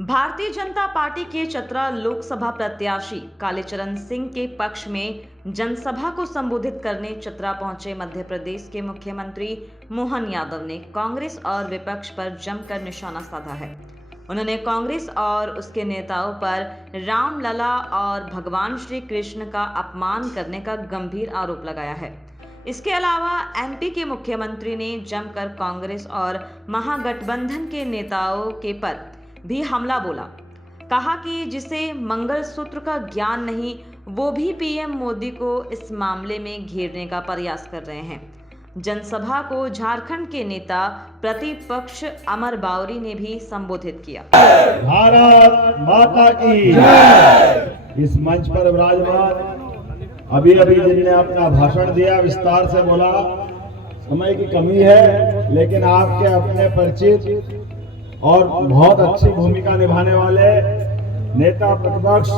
Bharatiya Janata party के चतरा लोकसभा प्रत्याशी कालीचरण सिंह के पक्ष में जनसभा को संबोधित करने चतरा पहुंचे मध्य प्रदेश के मुख्यमंत्री मोहन यादव ने कांग्रेस और विपक्ष पर जमकर निशाना साधा है। उन्होंने कांग्रेस और उसके नेताओं पर रामलला और भगवान श्री कृष्ण का अपमान करने का गंभीर आरोप लगाया है। इसके अलावा एमपी के मुख्यमंत्री ने जमकर कांग्रेस और महागठबंधन के नेताओं के पर भी हमला बोला। कहा कि जिसे मंगलसूत्र का ज्ञान नहीं वो भी पीएम मोदी को इस मामले में घेरने का प्रयास कर रहे हैं। जनसभा को झारखंड के नेता प्रतिपक्ष अमर बावरी ने भी संबोधित किया। भारत माता की। इस मंच पर विराजमान अभी जिनने अपना भाषण दिया, विस्तार से बोला, समय की कमी है लेकिन आपके अपने परिचित और बहुत अच्छी भूमिका निभाने वाले नेता प्रतिपक्ष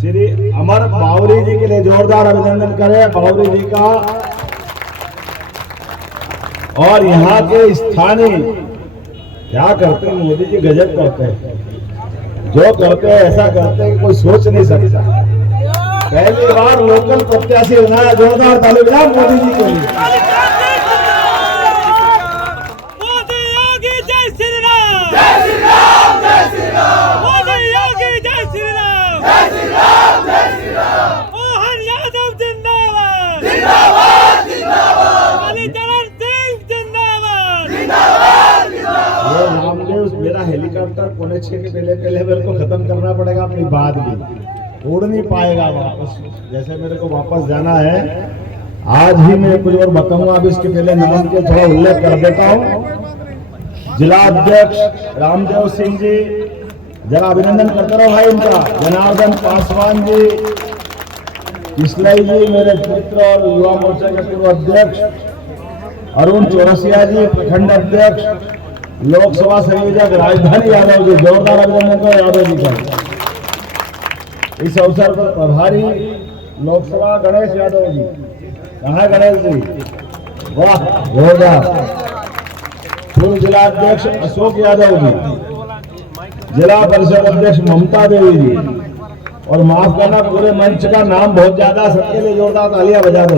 श्री अमर बावरी जी के लिए जोरदार अभिनंदन करें। बावरी जी का और यहाँ के स्थानीय क्या करते हैं, मोदी जी गजब करते हैं, जो करते हैं ऐसा करते हैं कि कोई सोच नहीं सकता। पहली बार लोकल प्रत्याशी बनाया, जोरदार ताली बजाओ मोदी जी के लिए। मोहन यादव जिंदाबाद, जिंदाबाद, जिंदाबाद। कालीचरण सिंह जिंदाबाद, जिंदाबाद, जिंदाबाद। रामदेव, मेरा हेलीकॉप्टर 5:45 के पहले मेरे को खत्म करना पड़ेगा, अपनी बात भी उड़ नहीं पाएगा वापस। जैसे मेरे को वापस जाना है, आज ही मैं कुछ और बताऊंगा, अभी इसके पहले नाम के थोड़ा उल्लेख कर देता हूँ। जिला अध्यक्ष रामदेव सिंह जी, जरा अभिनंदन करते रहो भाई इनका। जनार्दन पासवान जी, किसलाई जी, मेरे मित्र और युवा मोर्चा के पूर्व अध्यक्ष। अरुण चौरसिया जी, प्रखंड अध्यक्ष। लोकसभा संयोजक राजधानी यादव जी, जोरदार अभिनंदन करो यादव जी का। इस अवसर पर प्रभारी लोकसभा गणेश यादव जी, कहाँ गणेश जी, वाह जोरदार। पूर्व जिला अध्यक्ष अशोक यादव जी, जिला परिषद अध्यक्ष ममता देवी जी, और माफ करना पूरे मंच का नाम बहुत ज्यादा, सबके लिए जोरदार तालियां बजा दो।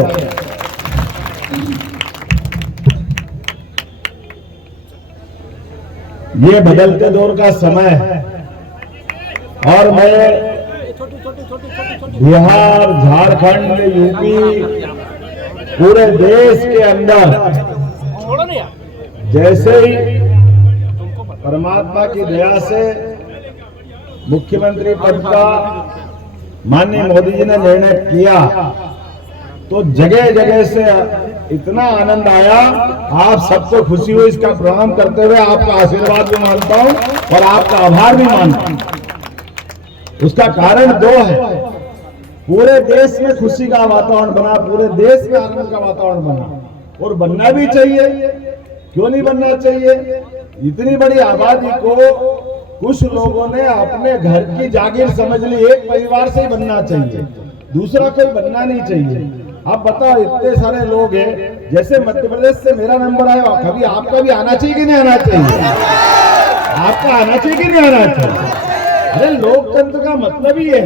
ये बदलते दौर का समय है और मैं बिहार, झारखंड, यूपी, पूरे देश के अंदर जैसे ही परमात्मा की दया से मुख्यमंत्री पद का माननीय मोदी जी ने निर्णय किया तो जगह जगह से इतना आनंद आया। आप सबको खुशी हुई, इसका प्रणाम करते हुए आपका आशीर्वाद भी मानता हूं और आपका आभार भी मानता हूं। उसका कारण दो है, पूरे देश में खुशी का वातावरण बना, पूरे देश में आनंद का वातावरण बना, और बनना भी चाहिए। क्यों नहीं बनना चाहिए? इतनी बड़ी आबादी को कुछ लोगों ने अपने घर की जागीर समझ ली, एक परिवार से ही बनना चाहिए, दूसरा कोई बनना नहीं चाहिए। अब बताओ, इतने सारे लोग हैं, जैसे मध्य प्रदेश से मेरा नंबर आया, कभी आपका भी आना चाहिए कि नहीं आना चाहिए? आपका आना चाहिए कि नहीं आना चाहिए? अरे लोकतंत्र का मतलब ही है,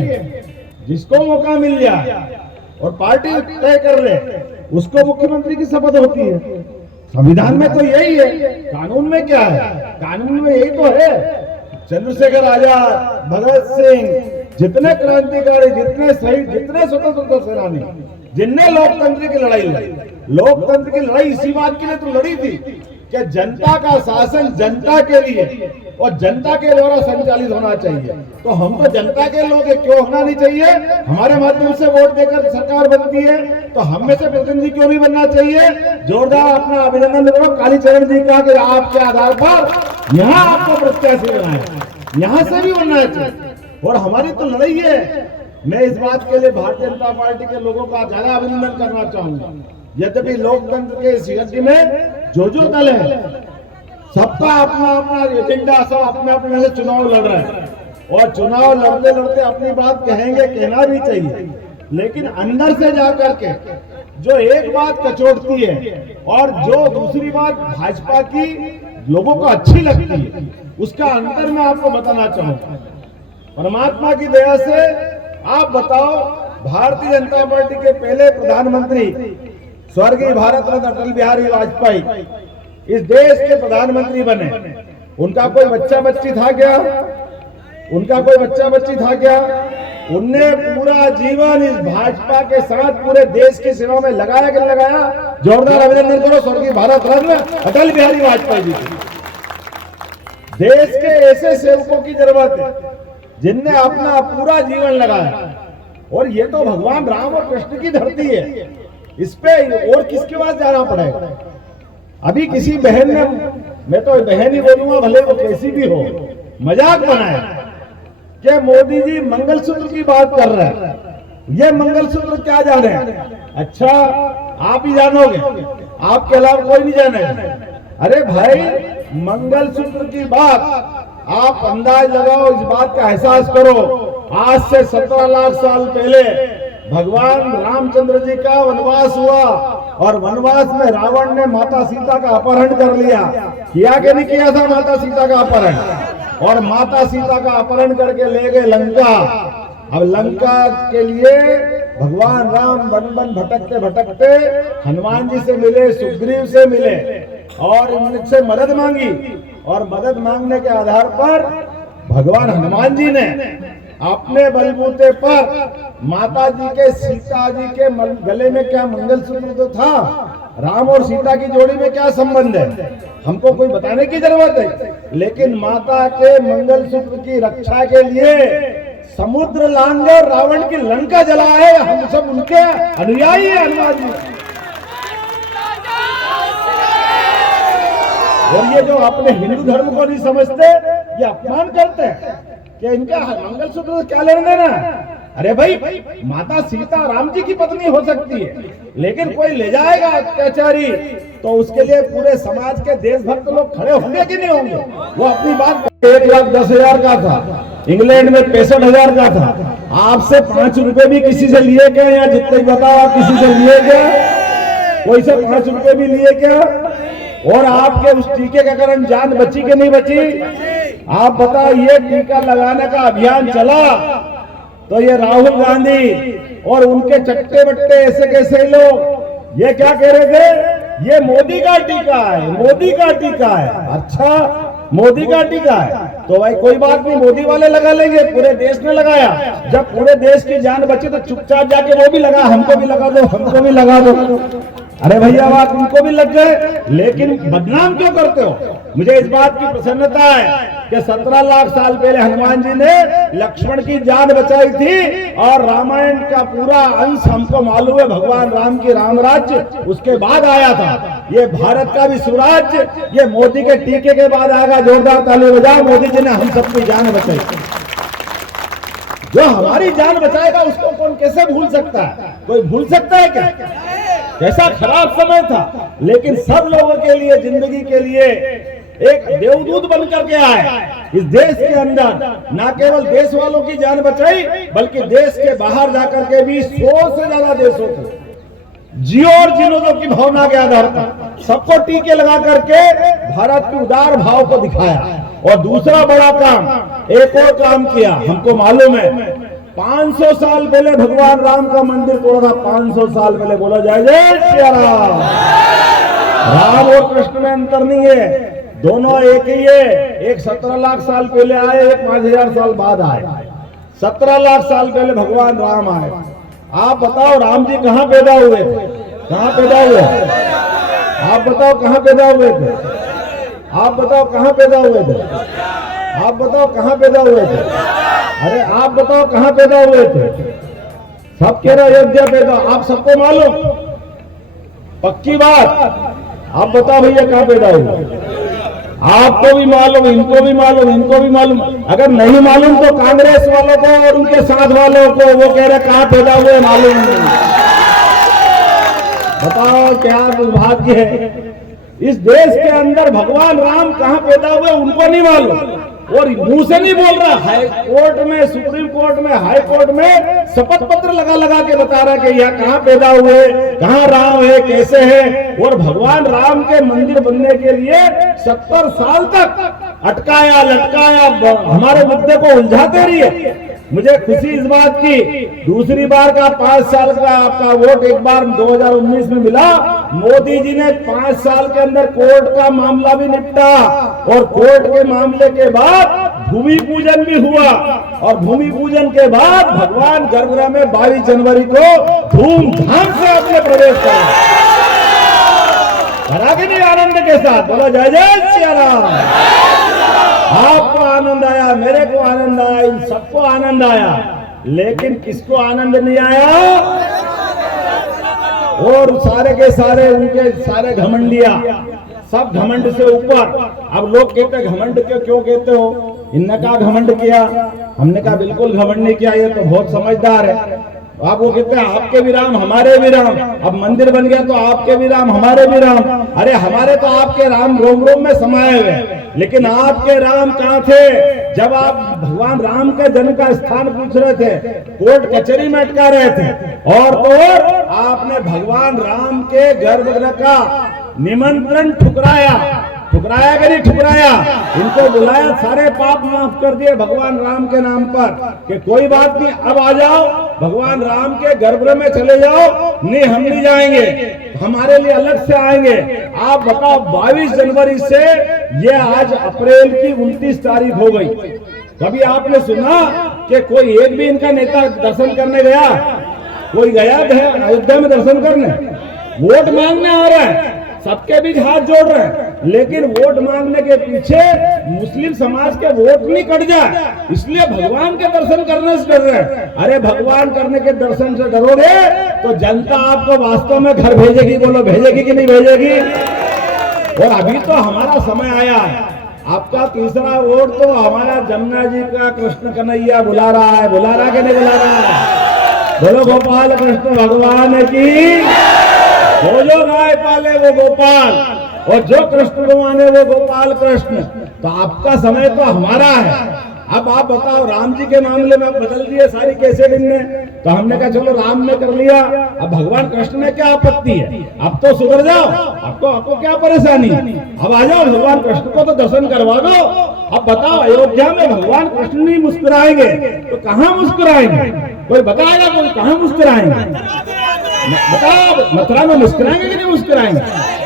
जिसको मौका मिल जाए और पार्टी तय कर ले उसको मुख्यमंत्री की शपथ होती है। संविधान में तो यही है, कानून में क्या है? कानून में यही तो है। चंद्रशेखर आजाद, भगत सिंह, जितने क्रांतिकारी, जितने शहीद, जितने स्वतंत्रता सेनानी, जिनने लोकतंत्र की लड़ाई लड़ी, लोकतंत्र की लड़ाई इसी बात के लिए तो लड़ी थी कि जनता का शासन जनता के लिए और जनता के द्वारा संचालित होना चाहिए। तो हम तो जनता के लोग हैं, क्यों होना नहीं चाहिए? हमारे माध्यम से वोट देकर सरकार बनती है, तो हम में से प्रतिनिधि क्यों नहीं बनना चाहिए? जोरदार अपना अभिनंदन करो कालीचरण जी का कि आपके आधार पर यहाँ आपको प्रत्याशी बनाए, यहाँ से भी बनना चाहिए। और हमारी तो लड़ाई है। मैं इस बात के लिए भारतीय जनता पार्टी के लोगों का ज्यादा अभिनंदन करना चाहूंगा। यद्यपि लोकतंत्र के इस यज्ञ में जो दल है, सबका अपना अपना एजेंडा, सब अपने अपने से चुनाव लड़ रहे हैं, और चुनाव लड़ते लड़ते अपनी बात कहेंगे, कहना भी चाहिए, लेकिन अंदर से जाकर के जो एक बात कचोटती है और जो दूसरी बात भाजपा की लोगों को अच्छी लगती है, उसका अंतर मैं आपको बताना चाहूंगा। परमात्मा की दया से आप बताओ, भारतीय जनता पार्टी के पहले प्रधानमंत्री स्वर्गीय भारत रत्न अटल बिहारी वाजपेयी इस देश के प्रधानमंत्री बने, उनका कोई बच्चा बच्ची था क्या? उनका कोई बच्चा बच्ची था क्या? उनने पूरा जीवन इस भाजपा के साथ पूरे देश की सेवा में लगाया कि लगाया? जोरदार अभिनंदन करो स्वर्गीय भारत रत्न अटल बिहारी वाजपेयी जी की। देश के ऐसे सेवकों की जरूरत है जिनने अपना पूरा जीवन लगाया, और ये तो भगवान राम और कृष्ण की धरती है, इस पे और किसके पास जाना पड़ेगा? अभी किसी बहन ने, मैं तो बहन ही बोलूंगा भले वो कैसी भी हो, मजाक बनाया कि मोदी जी मंगलसूत्र की बात कर रहे हैं। ये मंगलसूत्र क्या जाने? अच्छा आप ही जानोगे, आपके अलावा कोई नहीं जानेगा। अरे भाई, मंगलसूत्र की बात आप अंदाज लगाओ, इस बात का एहसास करो। आज से 17 लाख साल पहले भगवान रामचंद्र जी का वनवास हुआ, और वनवास में रावण ने माता सीता का अपहरण कर लिया। किया कि नहीं किया था माता सीता का अपहरण? और माता सीता का अपहरण करके ले गए लंका। अब लंका के लिए भगवान राम वन वन भटकते भटकते हनुमान जी से मिले, सुग्रीव से मिले, और उनसे मदद मांगी, और मदद मांगने के आधार पर भगवान हनुमान जी ने अपने बलबूते पर माता जी के, सीता जी के गले में क्या मंगलसूत्र तो था, राम और सीता की जोड़ी में क्या संबंध है हमको कोई बताने की जरूरत है। लेकिन माता के मंगलसूत्र की रक्षा के लिए समुद्र लांघे रावण की लंका जलाए, हम सब उनके अनुयायी हैं हनुमान जी। और ये जो अपने हिंदू धर्म को नहीं समझते, ये अपमान करते हैं कि इनका मंगलसूत्र क्या लेना देना। अरे भाई, माता सीता राम जी की पत्नी हो सकती है, लेकिन कोई ले जाएगा अत्याचारी तो उसके लिए पूरे समाज के देशभक्त लोग खड़े होंगे कि नहीं होंगे? वो अपनी बात 1,10,000 का था, इंग्लैंड में 65,000 का था। आपसे 5 रुपए भी किसी से लिए क्या? या जितने बताओ आप किसी से लिए क्या? कोई से 5 रुपए भी लिए क्या? और आपके उस टीके के कारण जान बची कि नहीं बची? आप बताओ, ये टीका लगाने का अभियान चला तो ये राहुल गांधी और उनके चट्टे बट्टे ऐसे कैसे लोग ये क्या कह रहे थे? ये मोदी का टीका है, मोदी का टीका है। अच्छा, मोदी का टीका है तो भाई कोई बात नहीं, मोदी वाले लगा लेंगे। पूरे देश ने लगाया, जब पूरे देश की जान बची तो चुपचाप जाके वो भी लगा, हमको भी लगा दो, हमको भी लगा दो। अरे भैया, बात उनको भी लग गए, लेकिन बदनाम क्यों करते हो? मुझे इस बात की प्रसन्नता है कि 17 लाख साल पहले हनुमान जी ने लक्ष्मण की जान बचाई थी, और रामायण का पूरा अंश हमको मालूम है भगवान राम की राम राज्य उसके बाद आया था। ये भारत का भी स्वराज्य ये मोदी के टीके के बाद आएगा। जोरदार ताली बजाओ, मोदी जी ने हम सबकी जान बचाई। जो हमारी जान बचाएगा उसको कौन कैसे भूल सकता है? कोई भूल सकता है क्या? कैसा खराब समय था, लेकिन सब लोगों के लिए, जिंदगी के लिए एक देवदूत बन करके आए इस देश के अंदर। ना केवल देश वालों की जान बचाई, बल्कि देश के बाहर जाकर के भी 100 से ज्यादा देशों को जियो और जिनोदो की भावना के आधार पर सबको टीके लगा करके भारत के उदार भाव को दिखाया। और दूसरा बड़ा काम, एक और काम किया, हमको मालूम है 500 साल पहले भगवान राम का मंदिर तोड़ा था। 500 साल पहले, बोला जाए जय श्री राम। राम और कृष्ण में अंतर नहीं है, दोनों एक ही है। एक 17 लाख साल पहले आए, एक 5,000 साल बाद आए। 17 लाख साल पहले भगवान राम आए। आप बताओ, राम जी कहाँ पैदा हुए थे? कहाँ पैदा हुए? आप बताओ कहाँ पैदा हुए थे? आप बताओ कहाँ पैदा हुए थे? आप बताओ कहाँ पैदा हुए थे? अरे आप बताओ कहाँ पैदा हुए थे? सब कह रहे अयोध्या पैदा, आप सबको मालूम, पक्की बात। आप बताओ भैया कहाँ पैदा हुए? आपको भी मालूम, इनको भी मालूम, इनको भी मालूम। अगर नहीं मालूम तो कांग्रेस वालों को और उनके साथ वालों को, वो कह रहे कहाँ पैदा हुए मालूम नहीं। बताओ क्या दुर्भाग्य है। इस देश के अंदर भगवान राम कहाँ पैदा हुए उनको नहीं मालूम, और मुंह से नहीं बोल रहा, हाई कोर्ट में, सुप्रीम कोर्ट में, हाई कोर्ट में शपथ पत्र लगा लगा के बता रहा कि यह कहाँ पैदा हुए, कहाँ राम है, कैसे है। और भगवान राम के मंदिर बनने के लिए 70 साल तक अटकाया लटकाया, हमारे मुद्दे को उलझाते रहिए। मुझे खुशी इस बात की, दूसरी बार का 5 साल का आपका वोट एक बार 2019 में मिला। मोदी जी ने 5 साल के अंदर कोर्ट का मामला भी निपटा और कोर्ट के मामले के बाद भूमि पूजन भी हुआ और भूमि पूजन के बाद भगवान गर्भगृह में 22 जनवरी को धूमधाम से अपने प्रवेश करा कि नहीं, आनंद के साथ बोलो जय जय सिया राम। आपको आनंद आया, मेरे को आनंद आया, इन सबको आनंद आया, लेकिन किसको आनंद नहीं आया? और सारे के सारे उनके सारे घमंडिया, सब घमंड से ऊपर। अब लोग कहते घमंड क्यों कहते हो? इनने कहा घमंड किया, हमने कहा बिल्कुल घमंड नहीं किया, ये तो बहुत समझदार है। आप वो कहते हैं आपके भी राम हमारे भी राम, अब मंदिर बन गया तो आपके भी राम हमारे भी राम। अरे हमारे तो आपके राम रोम रोम में समाये हुए, लेकिन आपके राम कहाँ थे जब आप भगवान राम के जन्म का स्थान पूछ रहे थे, कोर्ट कचहरी में अटका रहे थे? और आपने भगवान राम के गर्भगृह का निमंत्रण ठुकराया कि नहीं ठुकराया? इनको बुलाया, सारे पाप माफ कर दिए भगवान राम के नाम पर कि कोई बात नहीं, अब आ जाओ भगवान राम के गर्भगृह में चले जाओ। नहीं, हम नहीं जाएंगे, हमारे लिए अलग से आएंगे। आप बताओ 22 जनवरी से ये आज अप्रैल की 29 तारीख हो गई। कभी आपने सुना कि कोई एक भी इनका नेता दर्शन करने गया? कोई गया है अयोध्या में दर्शन करने? वोट मांगने आ रहा है, सबके बीच हाथ जोड़ रहे हैं, लेकिन वोट मांगने के पीछे मुस्लिम समाज के वोट नहीं कट जाए, इसलिए भगवान के दर्शन करने से डर रहे हैं। अरे भगवान करने के दर्शन से डरोगे तो जनता आपको वास्तव में घर भेजेगी। बोलो भेजेगी कि नहीं भेजेगी? और अभी तो हमारा समय आया है, आपका तीसरा वोट तो हमारा जमुना जी का कृष्ण कन्हैया बुला रहा है। बुला रहा कि नहीं बुला रहा है? बोलो गोपाल कृष्ण भगवान की। वो जो गाय पाले वो गोपाल, और जो कृष्ण को माने वो गोपाल कृष्ण। तो आपका समय तो हमारा है। अब आप बताओ, राम जी के मामले में बदल दिए सारी कैसेट इनने, तो हमने कहा चलो राम ने कर लिया, अब भगवान कृष्ण में क्या आपत्ति है? अब तो सुधर जाओ, आपको क्या परेशानी? अब आ जाओ, भगवान कृष्ण को तो दर्शन करवा दो। अब बताओ, अयोध्या में भगवान कृष्ण नहीं मुस्कुराएंगे तो कहाँ मुस्कुराएंगे? कोई बताएगा कोई कहाँ मुस्कुराएंगे? बताओ, मथुरा में मुस्कुराएंगे कि नहीं मुस्कुराएंगे?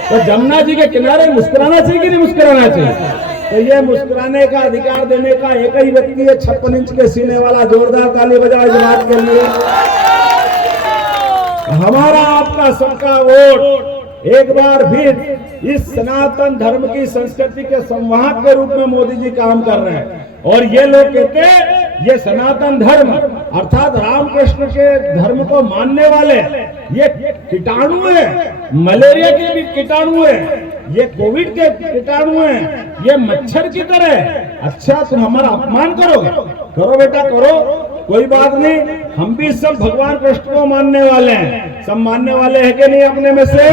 तो जमुना जी के किनारे मुस्कुराना चाहिए कि नहीं मुस्कुराना चाहिए? तो ये मुस्कुराने का अधिकार देने का एक ही व्यक्ति है, 56 इंच के सीने वाला। जोरदार ताली बजाओ इस बात के लिए। हमारा आपका सबका वोट एक बार फिर इस सनातन धर्म की संस्कृति के संवाहक के रूप में मोदी जी काम कर रहे हैं। और ये लोग कहते हैं ये सनातन धर्म अर्थात रामकृष्ण के धर्म को मानने वाले ये कीटाणु है, मलेरिया के भी कीटाणु है, ये कोविड के कीटाणु है, ये मच्छर की तरह। अच्छा, तुम हमारा अपमान करोगे? करो बेटा करो, कोई बात नहीं। हम भी सब भगवान कृष्ण को मानने वाले हैं। सब मानने वाले हैं कि नहीं अपने में से?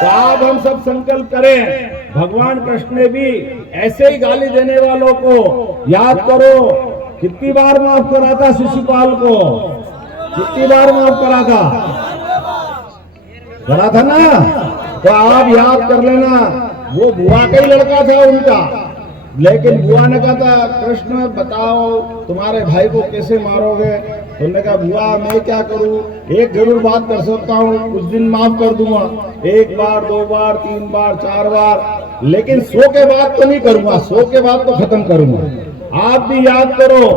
तो आप हम सब संकल्प करें, भगवान कृष्ण ने भी ऐसे ही गाली देने वालों को याद करो। कितनी बार माफ करा था शिशुपाल को? कितनी बार माफ करा था ना? तो आप याद कर लेना, वो बुआ का ही लड़का था उनका, लेकिन बुआ ने कहा था कृष्ण बताओ तुम्हारे भाई को कैसे मारोगे? तो उन्होंने कहा बुआ मैं क्या करूं, एक जरूर बात कर सकता हूं, कुछ दिन माफ कर दूंगा, 1 बार 2 बार 3 बार 4 बार, लेकिन 100 के बाद तो नहीं करूंगा, 100 के बाद तो खत्म करूंगा। आप भी याद करो।